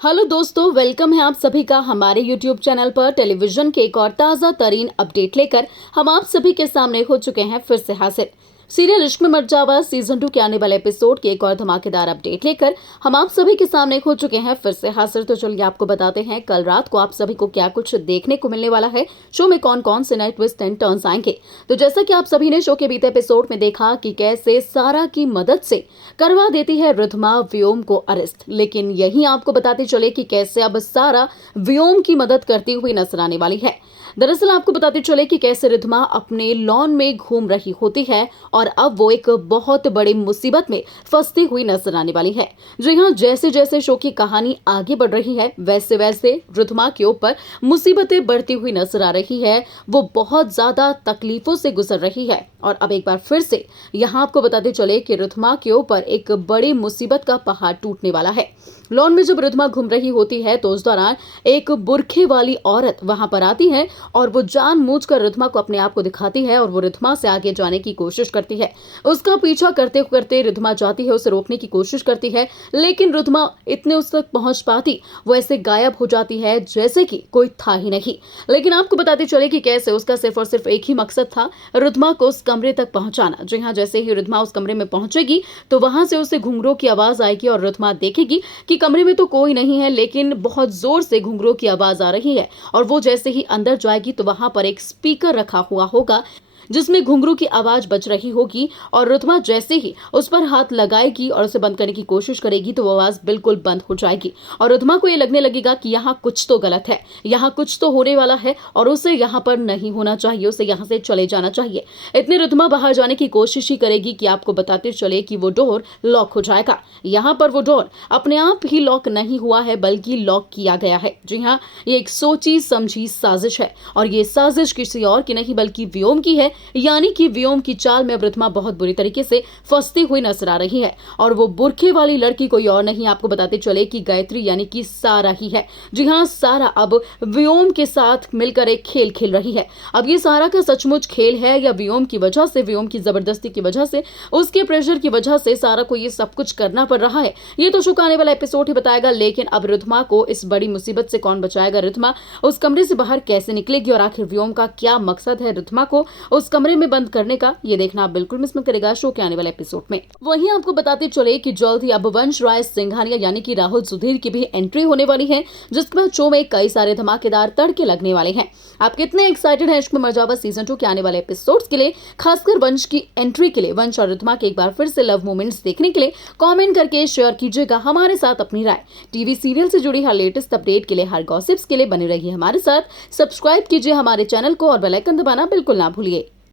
Hello दोस्तों, welcome है आप सभी का हमारे यूट्यूब चैनल पर। टेलीविजन के एक और ताज़ा तरीन अपडेट लेकर हम आप सभी के सामने हो चुके हैं फिर से हाजिर। सीरियल इश्क में मर जावा सीजन 2 के आने वाले एपिसोड के एक और धमाकेदार अपडेट लेकर हम आप सभी के सामने हो चुके हैं फिर से हाजिर। तो चलिए आपको बताते हैं कल रात को आप सभी को क्या कुछ देखने को मिलने वाला है, शो में कौन कौन से नए ट्विस्ट एंड टर्न्स आएंगे। तो जैसा कि आप सभी ने शो के बीते एपिसोड में देखा कि कैसे सारा की मदद से करवा देती है रिधमा व्योम को अरेस्ट, लेकिन यही आपको बताते चले कि कैसे अब सारा व्योम की मदद करती हुई नजर आने वाली है। दरअसल आपको बताते चले कि कैसे रिधमा अपने लॉन में घूम रही होती है और अब वो एक बहुत बड़ी मुसीबत में फंसती हुई नजर आने वाली है। जी हाँ, जैसे जैसे शो की कहानी आगे बढ़ रही है वैसे वैसे रिधमा के ऊपर मुसीबतें बढ़ती हुई नजर आ रही है। वो बहुत ज्यादा तकलीफों से गुजर रही है और अब एक बार फिर से यहाँ आपको बताते चले कि रिधमा के ऊपर एक बड़ी मुसीबत का पहाड़ टूटने वाला है। लॉन में जब रिधमा घूम रही होती है तो उस दौरान एक बुरखे वाली औरत वहां पर आती है और वो जानबूझकर रिधमा को अपने आप को दिखाती है और वो रिधमा से आगे जाने की कोशिश करती है। उसका पीछा करते करते रिधमा जाती है, उसे रोकने की कोशिश करती है, लेकिन रिधमा इतने उस तक पहुंच पाती वो ऐसे गायब हो जाती है जैसे कि कोई था ही नहीं। लेकिन आपको बताते चले कि कैसे उसका सिर्फ और सिर्फ एक ही मकसद था, रिधमा को उस कमरे तक पहुंचाना। जी हाँ, जैसे ही रिधमा उस कमरे में पहुंचेगी तो वहां से उसे घुंघरू की आवाज आएगी और रिधमा देखेगी कि कमरे में तो कोई नहीं है, लेकिन बहुत जोर से घुंघरू की आवाज आ रही है। और वो जैसे ही अंदर जाएगी तो वहां पर एक स्पीकर रखा हुआ होगा जिसमें घुंघरू की आवाज बज रही होगी और रिधमा जैसे ही उस पर हाथ लगाएगी और उसे बंद करने की कोशिश करेगी तो वो आवाज बिल्कुल बंद हो जाएगी और रिधमा को ये लगने लगेगा कि यहाँ कुछ तो गलत है, यहाँ कुछ तो होने वाला है और उसे यहाँ पर नहीं होना चाहिए, उसे यहाँ से चले जाना चाहिए। इतनी रिधमा बाहर जाने की कोशिश ही करेगी कि आपको बताते चले कि वो डोर लॉक हो जाएगा। यहाँ पर वो डोर अपने आप ही लॉक नहीं हुआ है बल्कि लॉक किया गया है। जी हाँ, ये एक सोची समझी साजिश है और ये साजिश किसी और की नहीं बल्कि व्योम की है। यानी कि व्योम की चाल में अब रिधमा बहुत बुरी तरीके से फंसती हुई नजर आ रही है और वो बुरखे वाली लड़की कोई और नहीं, आपको बताते चले कि गायत्री यानी कि सारा ही है। जी हाँ, सारा अब व्योम के साथ मिलकर एक खेल खेल रही है। अब ये सारा का सचमुच खेल है या व्योम की वजह से, व्योम की जबरदस्ती की वजह से, उसके प्रेशर की वजह से सारा को ये सब कुछ करना पड़ रहा है, ये तो शो का आने वाला एपिसोड ही बताएगा। लेकिन अब रिधमा को इस बड़ी मुसीबत से कौन बचाएगा, रिधमा उस कमरे से बाहर कैसे निकलेगी और आखिर व्योम का क्या मकसद है रिधमा को उस कमरे में बंद करने का, ये देखना आप बिल्कुल मिस मत करेगा शो के आने वाले एपिसोड में। वहीं आपको बताते चले कि जल्द ही अब वंश राय सिंघानिया यानी कि राहुल सुधीर की भी एंट्री होने वाली है, जिसके बाद शो में कई सारे धमाकेदार तड़के लगने वाले हैं। आप कितने एक्साइटेड हैं इश्क में मर जावा सीजन 2 के आने वाले एपिसोड्स के लिए, खासकर वंश की एंट्री के लिए, वंश और रिधमा के एक बार फिर से लव मोमेंट्स देखने के लिए कमेंट करके शेयर कीजिएगा हमारे साथ अपनी राय। टीवी सीरियल से जुड़ी हर लेटेस्ट अपडेट के लिए, हर गॉसिप्स के लिए बने रहिए हमारे साथ। सब्सक्राइब कीजिए हमारे चैनल को और बेल आइकन दबाना बिल्कुल ना भूलिए।